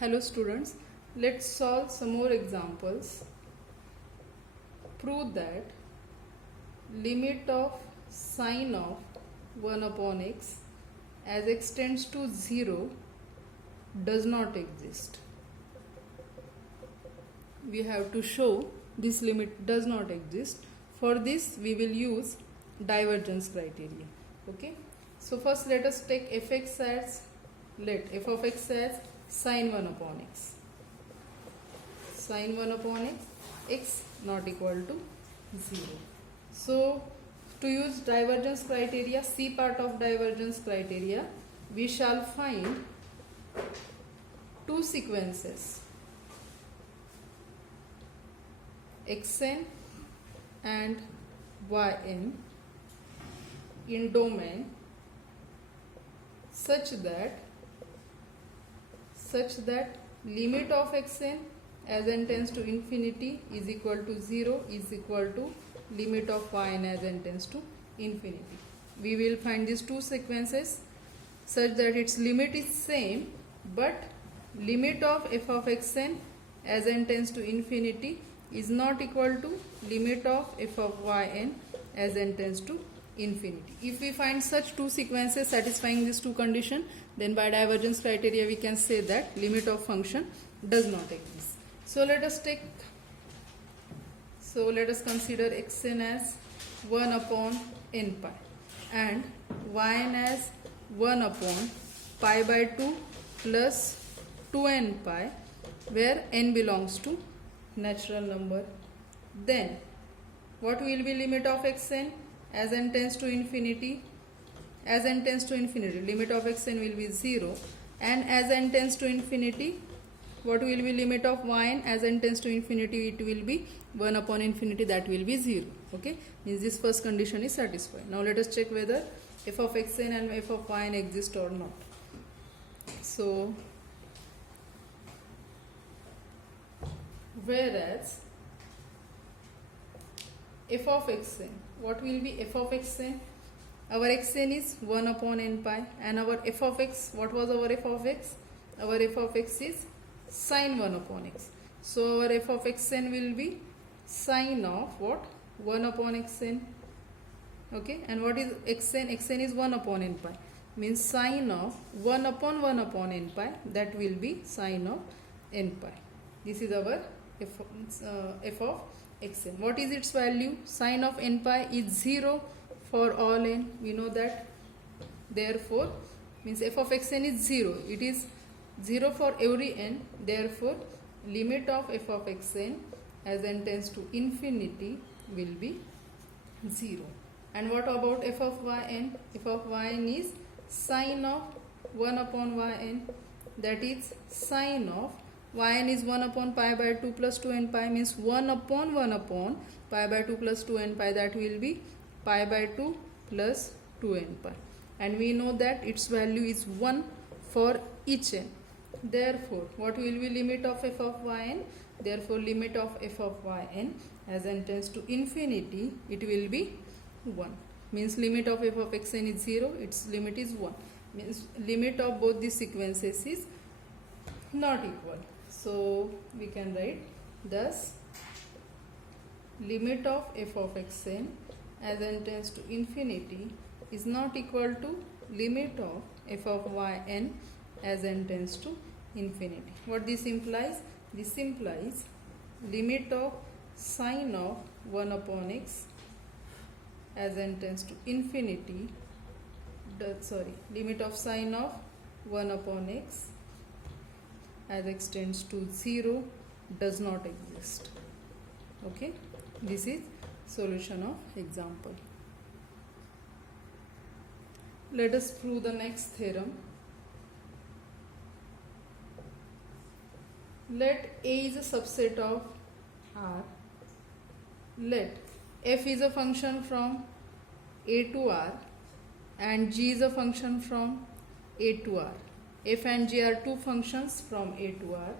Hello students, let's solve some more examples. Prove that limit of sine of 1 upon x as x tends to 0 does not exist. We have to show this limit does not exist. For this we will use divergence criteria. Okay. So first let us take fx as, let f of x as sine 1 upon x. Sine 1 upon x, x not equal to 0. So to use divergence criteria, C part of divergence criteria, we shall find two sequences, xn and yn in domain such that limit of xn as n tends to infinity is equal to 0 is equal to limit of yn as n tends to infinity. We will find these two sequences such that its limit is same, but limit of f of xn as n tends to infinity is not equal to limit of f of yn as n tends to infinity. If we find such two sequences satisfying these two conditions, then by divergence criteria we can say that limit of function does not exist. So let us consider xn as 1 upon n pi and yn as 1 upon pi by 2 plus 2n pi, where n belongs to natural number. Then what will be limit of xn as n tends to infinity? As n tends to infinity, limit of xn will be 0, and as n tends to infinity, what will be limit of yn? As n tends to infinity, it will be 1 upon infinity, that will be 0. Okay, means this first condition is satisfied. Now let us check whether f of xn and f of yn exist or not. So whereas f of xn, what will be f of xn? Our xn is 1 upon n pi, and our f of x, what was our f of x? Our f of x is sine 1 upon x. So our f of xn will be sine of what? 1 upon xn. Okay, and what is xn? Xn is 1 upon n pi, means sine of 1 upon n pi, that will be sine of n pi. This is our f of xn. What is its value? Sine of n pi is 0 for all n, we know that. Therefore means f of xn is 0, it is 0 for every n. Therefore limit of f of xn as n tends to infinity will be 0. And what about f of yn? F of yn is sine of 1 upon yn, that is sine of yn is 1 upon pi by 2 plus 2n pi, means 1 upon pi by 2 plus 2n pi, that will be pi by 2 plus 2n pi, and we know that its value is 1 for each n. Therefore what will be limit of f of yn? Therefore limit of f of yn as n tends to infinity, it will be 1, means limit of f of xn is 0, its limit is 1, means limit of both the sequences is not equal. So we can write thus limit of f of xn as n tends to infinity is not equal to limit of f of yn as n tends to infinity. What this implies? This implies limit of sine of 1 upon x as n tends to infinity, limit of sine of 1 upon x as x tends to 0 does not exist. Okay, this is solution of example. Let us prove the next theorem. Let A is a subset of R. Let f is a function from A to R and g is a function from A to R. F and g are two functions from A to R.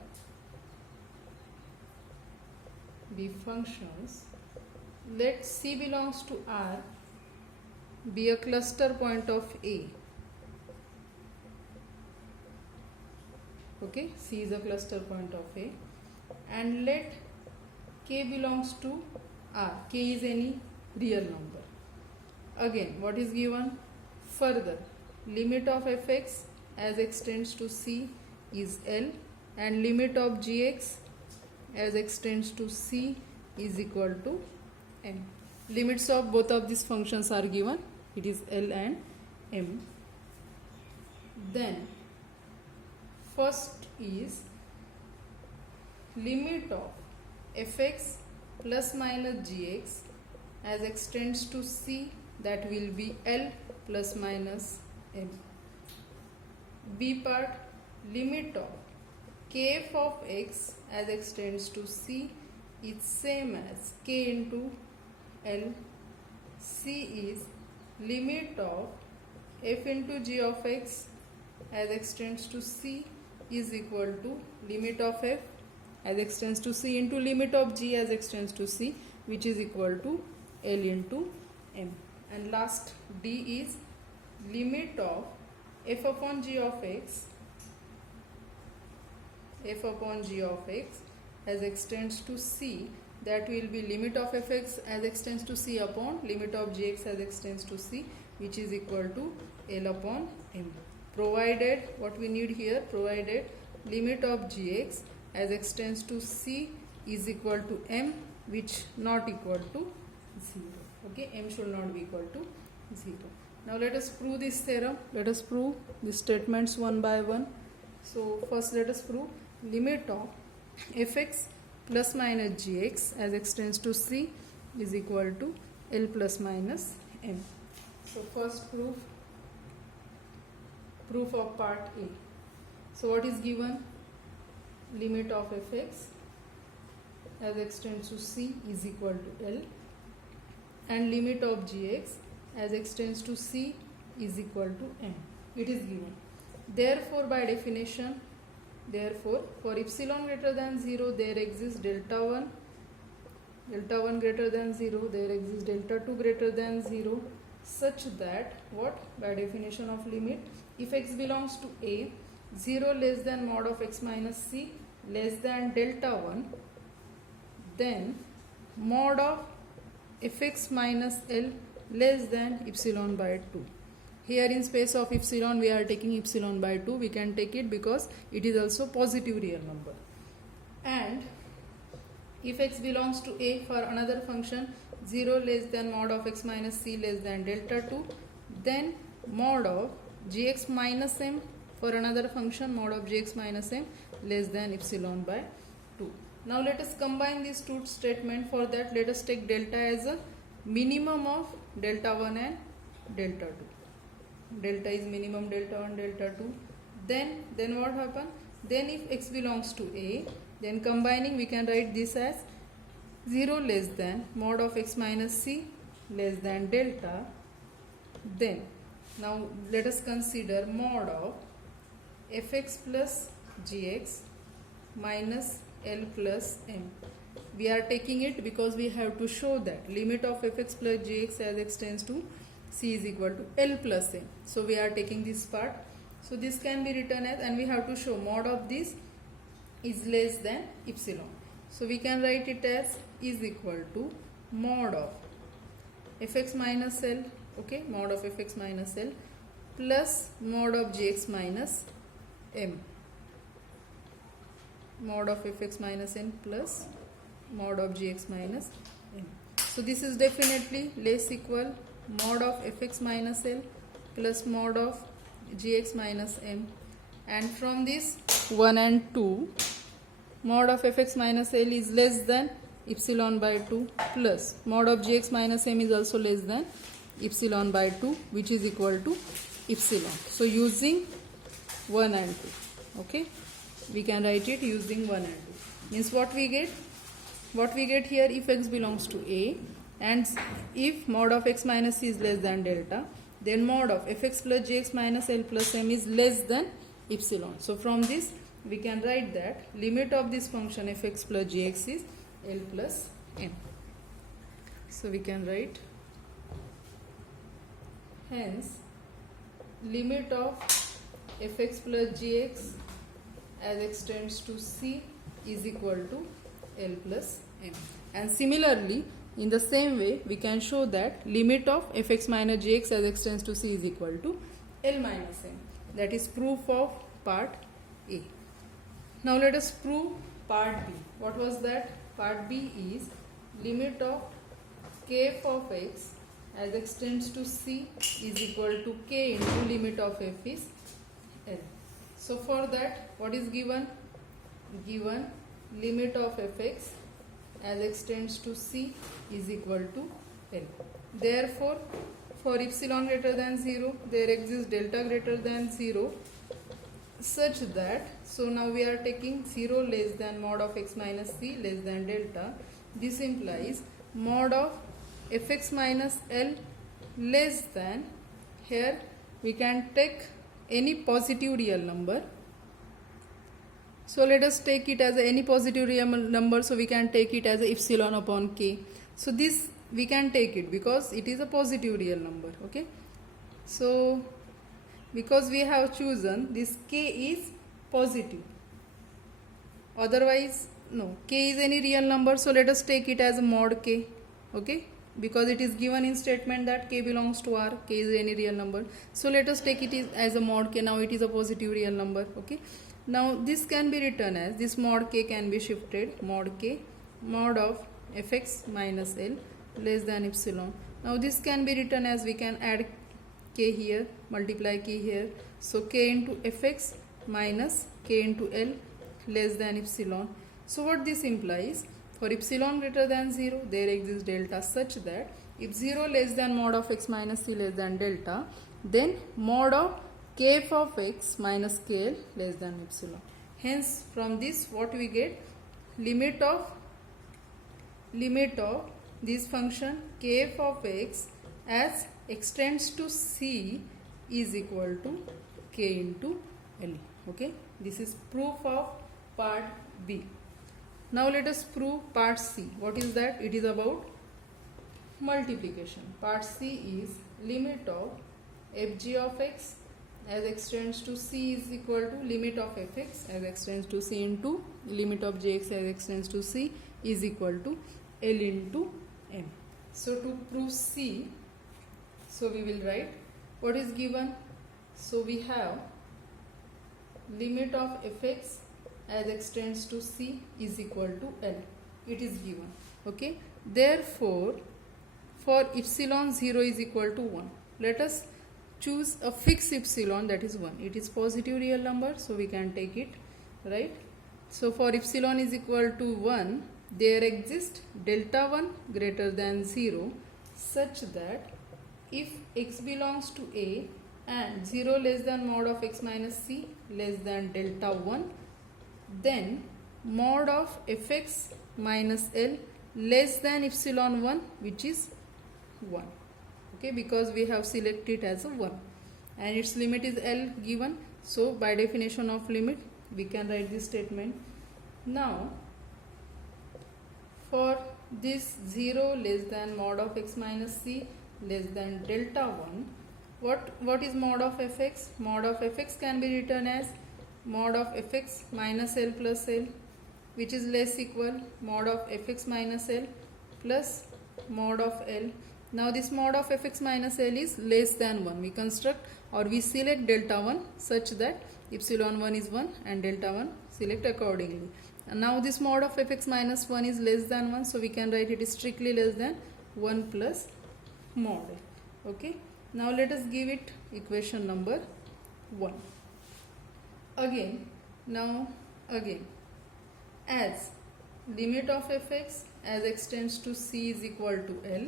Be functions. Let C belongs to R be a cluster point of A. Okay, C is a cluster point of A, and let K belongs to R. K is any real number. Again, what is given? Further, limit of fx as x tends to C is L, and limit of gx as x tends to C is equal to M. Limits of both of these functions are given. It is L and M. Then first is limit of fx plus minus gx as x tends to C, that will be L plus minus M. B part, limit of kf of x as x tends to C is same as k into L. C is limit of f into g of x as x tends to C is equal to limit of f as x tends to C into limit of g as x tends to C, which is equal to L into M. And last, D is limit of f upon g of x as x tends to C, that will be limit of fx as x tends to C upon limit of gx as x tends to C, which is equal to L upon M. Provided, what we need here, provided limit of gx as x tends to C is equal to M, which not equal to 0. Okay, M should not be equal to 0. Now let us prove this theorem. Let us prove the statements one by one. So first let us prove limit of fx plus minus gx as x tends to C is equal to L plus minus M. So first proof of part A. So what is given? Limit of fx as x tends to C is equal to L, and limit of gx as x tends to C is equal to M. It is given. Therefore, by definition, for epsilon greater than 0 there exists delta 1 greater than 0, there exists delta 2 greater than 0, such that what? By definition of limit, if x belongs to A, 0 less than mod of x minus C less than delta 1, then mod of fx minus L less than epsilon by 2. Here in space of epsilon we are taking epsilon by 2. We can take it because it is also positive real number. And if x belongs to A for another function 0 less than mod of x minus C less than delta 2, then mod of gx minus m for another function mod of gx minus m less than epsilon by 2. Now let us combine these two statements. For that, let us take delta as a minimum of delta 1 and delta 2. Delta is minimum delta 1, delta 2. Then what happens? Then if x belongs to A, then combining we can write this as 0 less than mod of x minus C less than delta. Then now let us consider mod of fx plus gx minus L plus M. We are taking it because we have to show that limit of fx plus gx as x tends to C is equal to L plus M. So we are taking this part. So this can be written as, and we have to show mod of this is less than epsilon. So we can write it as is equal to mod of fx minus L, okay, mod of fx minus L plus mod of gx minus M. Mod of fx minus n plus mod of gx minus m. So this is definitely less equal mod of fx minus L plus mod of gx minus m, and from this 1 and 2 mod of fx minus L is less than epsilon by 2 plus mod of gx minus m is also less than epsilon by 2, which is equal to epsilon. So using 1 and 2, okay, we can write it using 1 and 2. Means what we get? What we get here, if x belongs to A and if mod of x minus C is less than delta, then mod of fx plus gx minus L plus m is less than epsilon. So from this we can write that limit of this function fx plus gx is L plus m. So we can write hence limit of fx plus gx as x tends to c is equal to L plus m. And similarly, in the same way, we can show that limit of fx minus gx as x tends to c is equal to L minus m. That is proof of part A. Now let us prove part B. What was that? Part B is limit of k f of x as x tends to c is equal to k into limit of f is L. So for that, what is given? Given limit of fx as x tends to c is equal to L. Therefore, for epsilon greater than 0, there exists delta greater than 0 such that, so now we are taking 0 less than mod of x minus c less than delta. This implies mod of fx minus L less than, here we can take any positive real number. So let us take it as any positive real number, so we can take it as epsilon upon k. So this we can take it because it is a positive real number. Okay, so because we have chosen this k is positive, otherwise no, k is any real number, so let us take it as a mod k. Okay, because it is given in statement that k belongs to R, k is any real number, so let us take it as a mod k. Now it is a positive real number. Okay, now this can be written as, this mod k can be shifted, mod k mod of fx minus L less than epsilon. Now this can be written as, we can add k here, multiply k here, so k into fx minus k into L less than epsilon. So what this implies, for epsilon greater than 0, there exists delta such that if 0 less than mod of x minus c less than delta, then mod of k f of x minus kl less than epsilon. Hence from this what we get, limit of this function k f of x as x tends to c is equal to k into L. Okay, this is proof of part B. Now let us prove part C. What is that? It is about multiplication. Part C is limit of fg of x as x tends to c is equal to limit of fx as x tends to c into limit of gx as x tends to c is equal to L into m. So to prove C, so we will write what is given. So we have limit of fx as x tends to c is equal to L. It is given. Okay. Therefore, for epsilon 0 is equal to 1, let us choose a fixed epsilon, that is 1. It is positive real number, so we can take it, right? So for epsilon is equal to 1, there exists delta 1 greater than 0 such that if x belongs to A and 0 less than mod of x minus c less than delta 1, then mod of fx minus L less than epsilon 1, which is 1. Okay, because we have selected as a 1 and its limit is L given, so by definition of limit we can write this statement. Now for this 0 less than mod of x minus c less than delta 1, what is mod of fx? Mod of fx can be written as mod of fx minus L plus L, which is less equal mod of fx minus L plus mod of L. Now this mod of fx minus L is less than 1. We construct or we select delta 1 such that epsilon 1 is 1 and delta 1 select accordingly. And now this mod of fx minus 1 is less than 1, so we can write it is strictly less than 1 plus mod. Okay. Now let us give it equation number 1. Again, as limit of fx as x tends to c is equal to L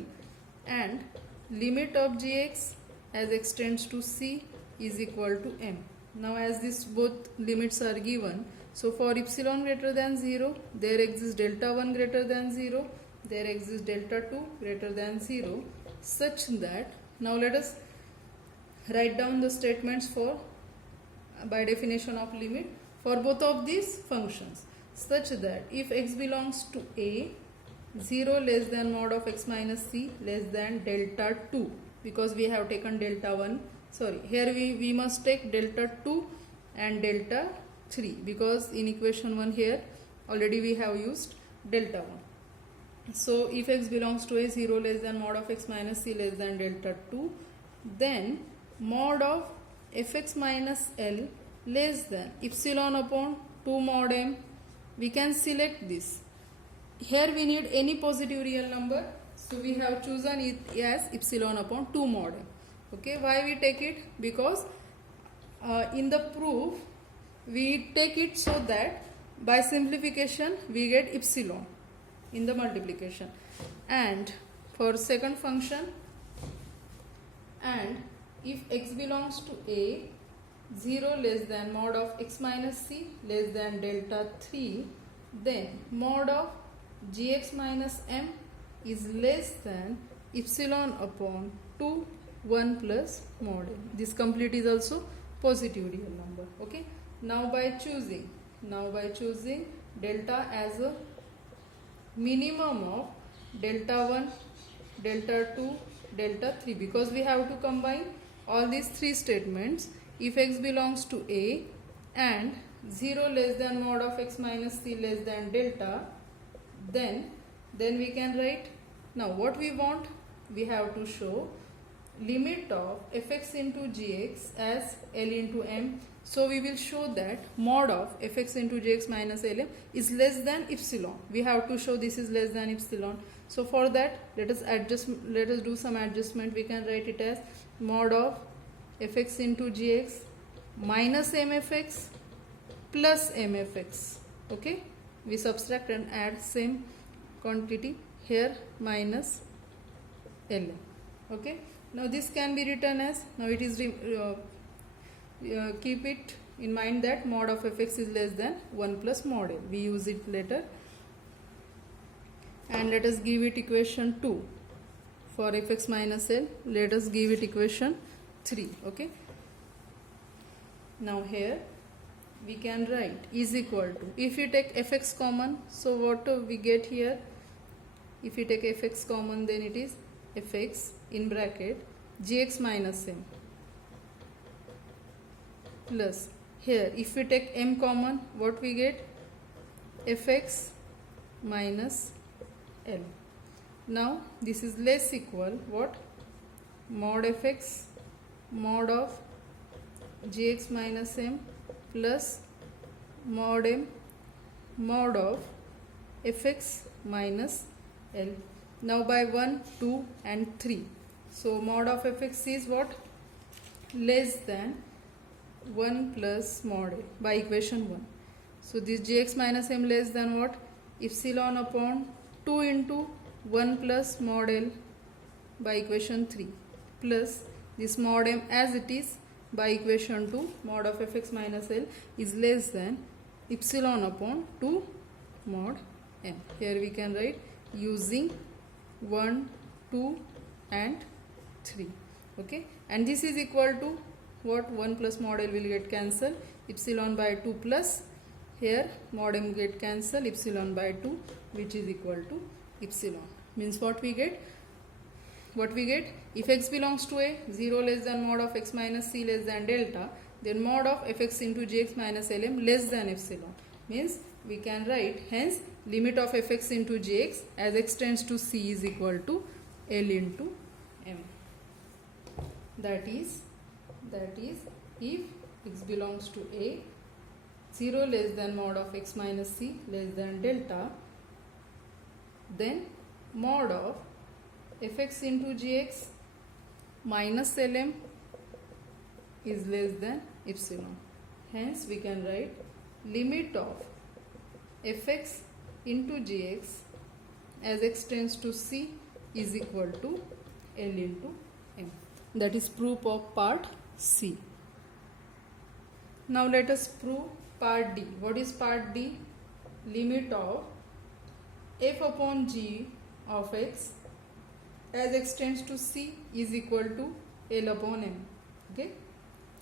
and limit of gx as x tends to c is equal to m. Now as this both limits are given, so for epsilon greater than 0, there exists delta 1 greater than 0, there exists delta 2 greater than 0 such that, now let us write down the statements for by definition of limit for both of these functions, such that if x belongs to A, 0 less than mod of x minus c less than delta 2, because we have taken delta 1, sorry, here we must take delta 2 and delta 3 because in equation 1 here already we have used delta 1. So if x belongs to a 0 less than mod of x minus c less than delta 2, then mod of fx minus L less than epsilon upon 2 mod m. We can select this. Here we need any positive real number, so we have chosen it as epsilon upon 2 mod m. Okay, why we take it? Because in the proof we take it so that by simplification we get epsilon in the multiplication. And for second function, and if x belongs to a 0 less than mod of x minus c less than delta 3, then mod of gx minus m is less than epsilon upon 2 1 plus mod m. This complete is also positive real number. Okay, now by choosing delta as a minimum of delta 1, delta 2, delta 3, because we have to combine all these three statements. If x belongs to a and 0 less than mod of x minus c less than delta, then we can write. Now what we want, we have to show limit of fx into gx as L into m. So we will show that mod of fx into gx minus Lm is less than epsilon. We have to show this is less than epsilon. So for that, let us do some adjustment. We can write it as mod of fx into gx minus mfx plus mfx. Okay, we subtract and add same quantity here minus Lm. Okay, now this can be written as, now it is keep it in mind that mod of fx is less than 1 plus mod L. We use it later. And let us give it equation 2 for fx minus L. Let us give it equation 3. Okay, now here we can write is equal to, if you take fx common, so what we get here, if you take fx common, then it is fx in bracket gx minus m plus, here if we take m common, what we get, fx minus L. Now this is less equal what, mod fx mod of gx minus m plus mod m mod of fx minus L. Now by 1, 2 and 3, so mod of fx is what, less than 1 plus mod L by equation 1. So this gx minus m less than what, epsilon upon 2 into 1 plus mod L by equation 3 plus this mod m as it is by equation 2, mod of fx minus L is less than epsilon upon 2 mod m. Here we can write using 1, 2 and 3. Okay, and this is equal to what, 1 plus mod L will get cancelled, epsilon by 2 plus, here mod m get cancelled, epsilon by 2, which is equal to epsilon. Means what we get, if x belongs to a 0 less than mod of x minus c less than delta, then mod of fx into gx minus Lm less than epsilon. Means we can write, hence limit of fx into gx as x tends to c is equal to L into m. That is if x belongs to a 0 less than mod of x minus c less than delta, then mod of fx into gx minus Lm is less than epsilon. Hence we can write limit of fx into gx as x tends to c is equal to L into m. That is proof of part C. Now let us prove part D. What is part D? Limit of f upon g of x as x tends to c is equal to L upon m. Okay,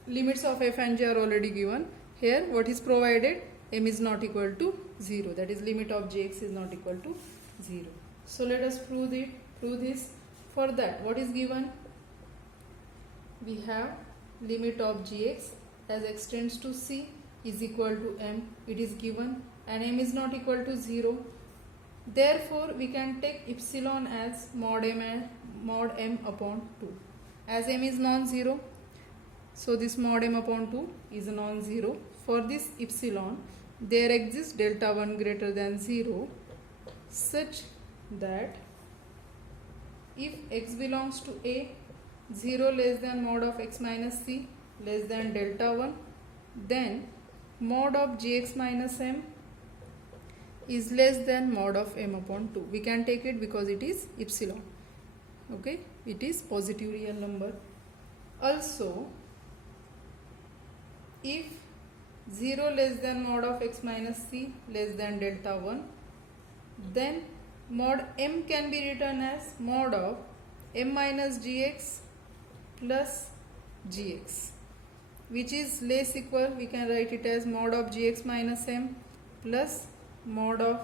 limits of f and g are already given. Here what is provided, m is not equal to 0, that is limit of gx is not equal to 0. So let us prove this. For that, what is given? We have limit of gx as x tends to c is equal to m, it is given, and m is not equal to 0. Therefore, we can take epsilon as mod m upon 2. As m is non-zero, so this mod m upon 2 is non-zero. For this epsilon, there exists delta 1 greater than 0 such that if x belongs to a, 0 less than mod of x minus c less than delta 1, then mod of gx minus m is less than mod of m upon 2. We can take it because it is epsilon. Okay, it is positive real number. Also, if 0 less than mod of x minus c less than delta 1, then mod m can be written as mod of m minus gx plus gx, which is less equal, we can write it as mod of gx minus m plus mod of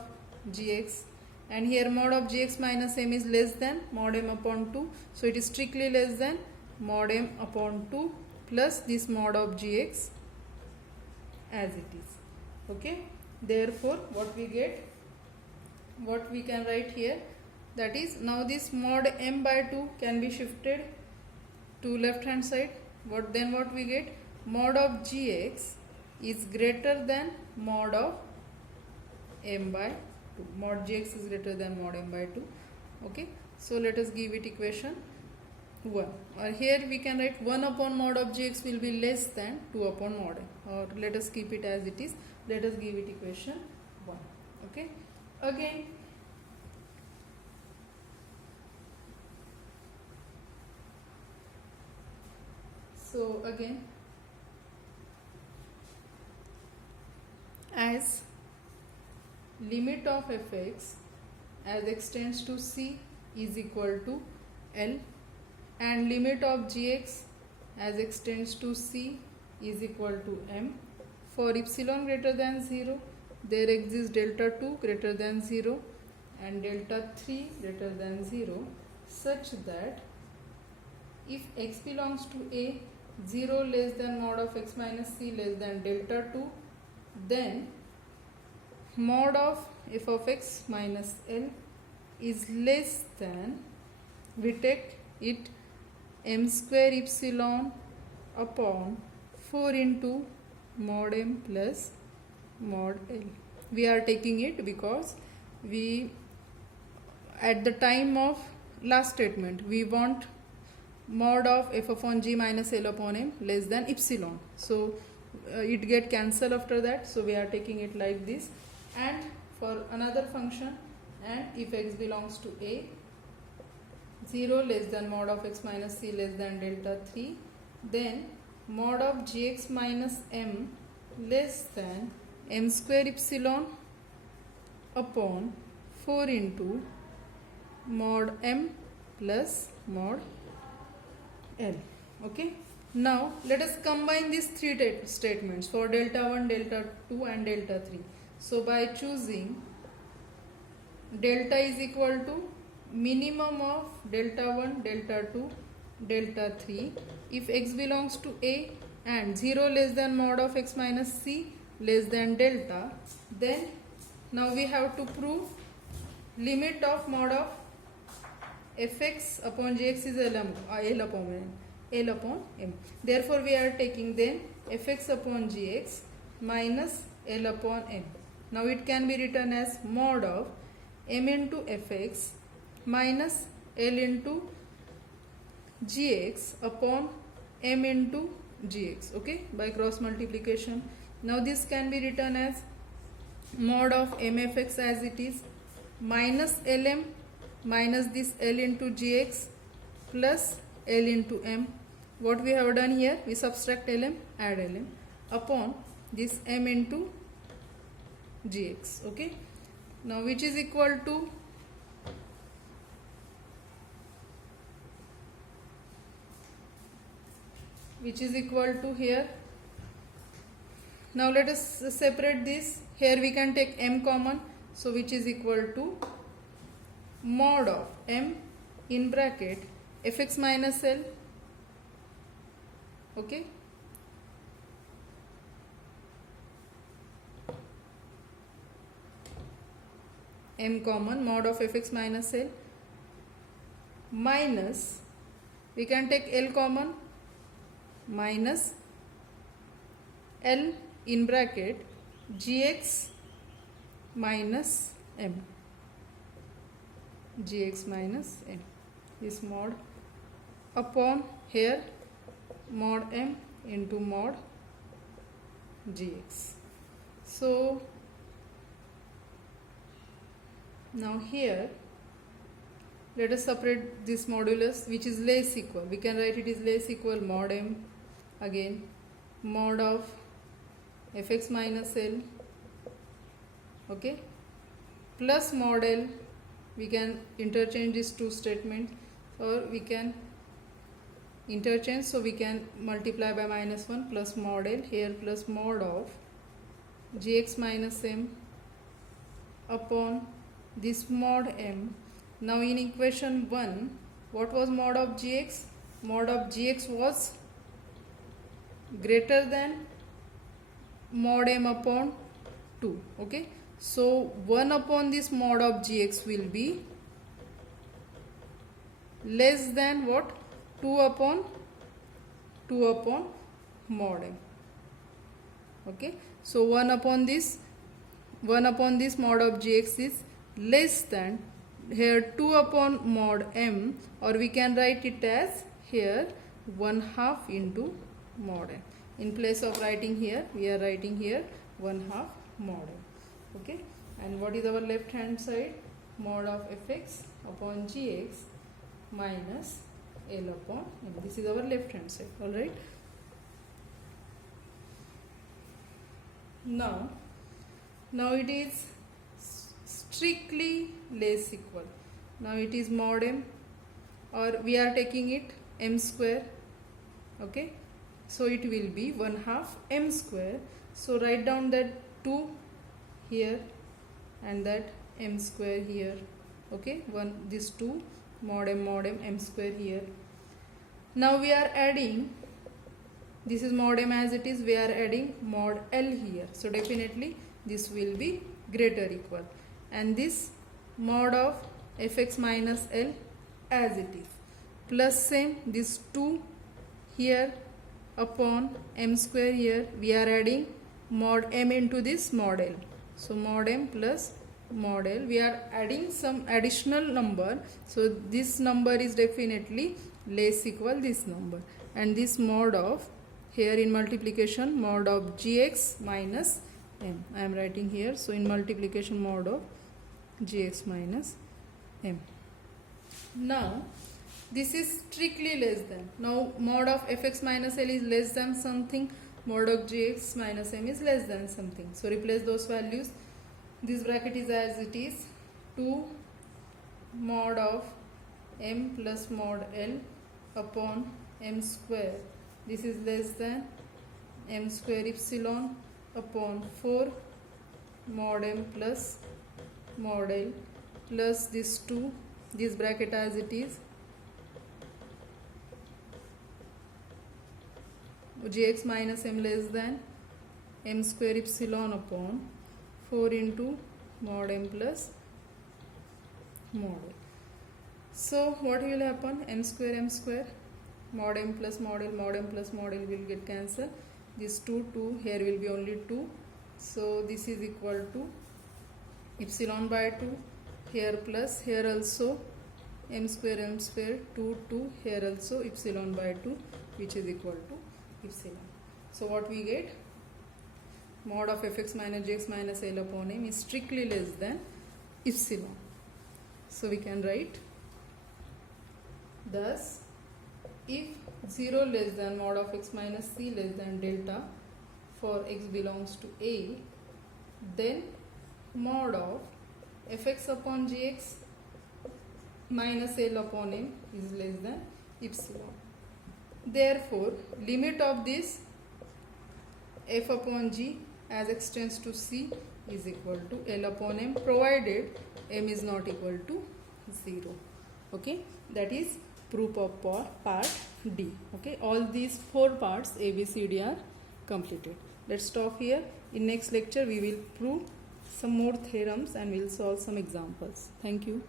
gx, and here mod of gx minus m is less than mod m upon 2, so it is strictly less than mod m upon 2 plus this mod of gx as it is. Okay, therefore what we get, what we can write here, that is, now this mod m by 2 can be shifted to left hand side. What we get, mod of gx is greater than mod of m by 2. Mod gx is greater than mod m by 2. Okay, so let us give it equation 1, or here we can write 1 upon mod of gx will be less than 2 upon mod m, or let us keep it as it is. Let us give it equation 1. Okay, again so again, as limit of fx as x tends to c is equal to L, and limit of gx as x tends to c is equal to m. For epsilon greater than 0, there exists delta 2 greater than 0 and delta 3 greater than 0, such that if x belongs to a, 0 less than mod of x minus c less than delta 2, then mod of f of x minus L is less than, we take it m square epsilon upon 4 into mod m plus mod L. We are taking it because we, at the time of last statement, we want mod of f upon g minus L upon m less than epsilon, so it get cancelled after that, so we are taking it like this. And for another function, and if x belongs to a, 0 less than mod of x minus c less than delta 3, then mod of gx minus m less than m square epsilon upon 4 into mod m plus mod L. Okay, now let us combine these three statements for delta 1, delta 2 and delta 3. So by choosing delta is equal to minimum of delta 1, delta 2, delta 3 if x belongs to a and 0 less than mod of x minus c less than delta, then now we have to prove limit of mod of fx upon gx is L upon m. Therefore we are taking then fx upon gx minus L upon m. Now it can be written as mod of m into fx minus L into gx upon m into gx, okay, by cross multiplication. Now this can be written as mod of mfx as it is minus lm minus this L into gx plus L into m. What we have done here, we subtract lm, add lm upon this m into gx, okay. Now which is equal to here. Now let us separate this. Here we can take m common, so which is equal to mod of m in bracket fx minus L, okay, m common, mod of fx minus L, minus, we can take L common, minus L in bracket gx minus m, gx minus m, this mod upon here mod m into mod gx. So now here let us separate this modulus which is less equal. We can write it is less equal mod m, again mod of fx minus L, okay, plus mod L. We can interchange these two statements, or we can interchange, so we can multiply by minus 1 plus mod L here, plus mod of gx minus m upon this mod m. Now in equation 1, what was mod of gx? Mod of gx was greater than mod m upon 2, okay. So 1 upon this mod of gx will be less than what? 2 upon mod m, okay. So 1 upon this mod of gx is less than here 2 upon mod m, or we can write it as here 1/2 into mod m. In place of writing here, we are writing here 1/2 mod m, okay. And what is our left hand side? Mod of fx upon gx minus L upon m. This is our left hand side, alright. Now it is strictly less equal. Now it is mod m, or we are taking it m square, okay. So it will be 1/2 m square. So write down that 2 here and that m square here, okay. This 2 mod m m square here. Now we are adding, this is mod m as it is, we are adding mod L here, so definitely this will be greater equal, and this mod of fx minus L as it is, plus same this 2 here upon m square here, we are adding mod m into this mod L, so mod m plus mod L, we are adding some additional number, so this number is definitely less equal this number, and this mod of here in multiplication mod of gx minus m, I am writing here, so in multiplication mod of gx minus m. Now this is strictly less than. Now mod of fx minus L is less than something, mod of gx minus m is less than something, so replace those values. This bracket is as it is, 2 mod of m plus mod L upon m square, this is less than m square epsilon upon 4 mod m plus mod L, plus this 2, this bracket as it is, gx minus m less than m square epsilon upon 4 into mod m plus mod L. So what will happen? M square mod m plus mod L, mod m plus mod L will get cancelled. This 2 here will be only 2, so this is equal to epsilon by 2 here, plus here also m square 2 here also epsilon by 2, which is equal to epsilon. So what we get? Mod of fx minus gx minus L upon m is strictly less than epsilon. So we can write, thus if 0 less than mod of x minus c less than delta for x belongs to a, then mod of fx upon gx minus L upon m is less than epsilon. Therefore limit of this f upon g as x tends to c is equal to L upon m, provided m is not equal to 0. Okay, that is proof of part D. Okay, all these 4 parts A, B, C, D are completed. Let's stop here. In next lecture we will prove some more theorems and we'll solve some examples. Thank you.